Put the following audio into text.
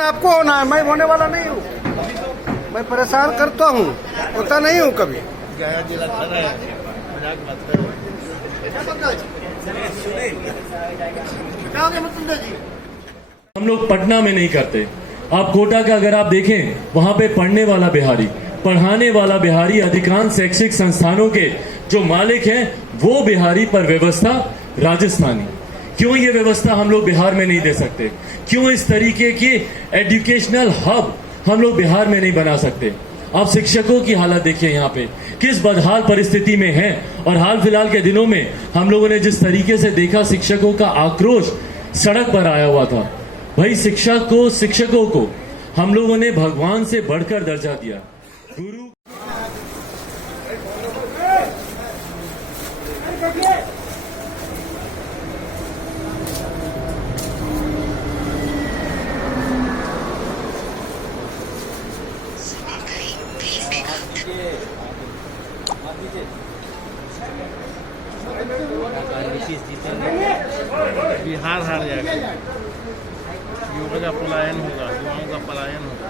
आपको होना है, मैं होने वाला नहीं हूँ। मैं परेशान करता हूँ, होता नहीं हूँ कभी। हम लोग पटना में नहीं करते। आप कोटा का अगर आप देखें, वहां पे पढ़ने वाला बिहारी, पढ़ाने वाला बिहारी, अधिकांश शैक्षिक संस्थानों के जो मालिक हैं वो बिहारी, पर व्यवस्था राजस्थानी। क्यों ये व्यवस्था हम लोग बिहार में नहीं दे सकते? क्यों इस तरीके की एजुकेशनल हब हम लोग बिहार में नहीं बना सकते? आप शिक्षकों की हालत देखिए यहाँ पे किस बदहाल परिस्थिति में है। और हाल फिलहाल के दिनों में हम लोगों ने जिस तरीके से देखा, शिक्षकों का आक्रोश सड़क पर आया हुआ था। भाई शिक्षकों को हम लोगों ने भगवान से बढ़कर दर्जा दिया। गुरु बिहार हार जाएगा, युवा का पलायन होगा, युवाओं का पलायन होगा।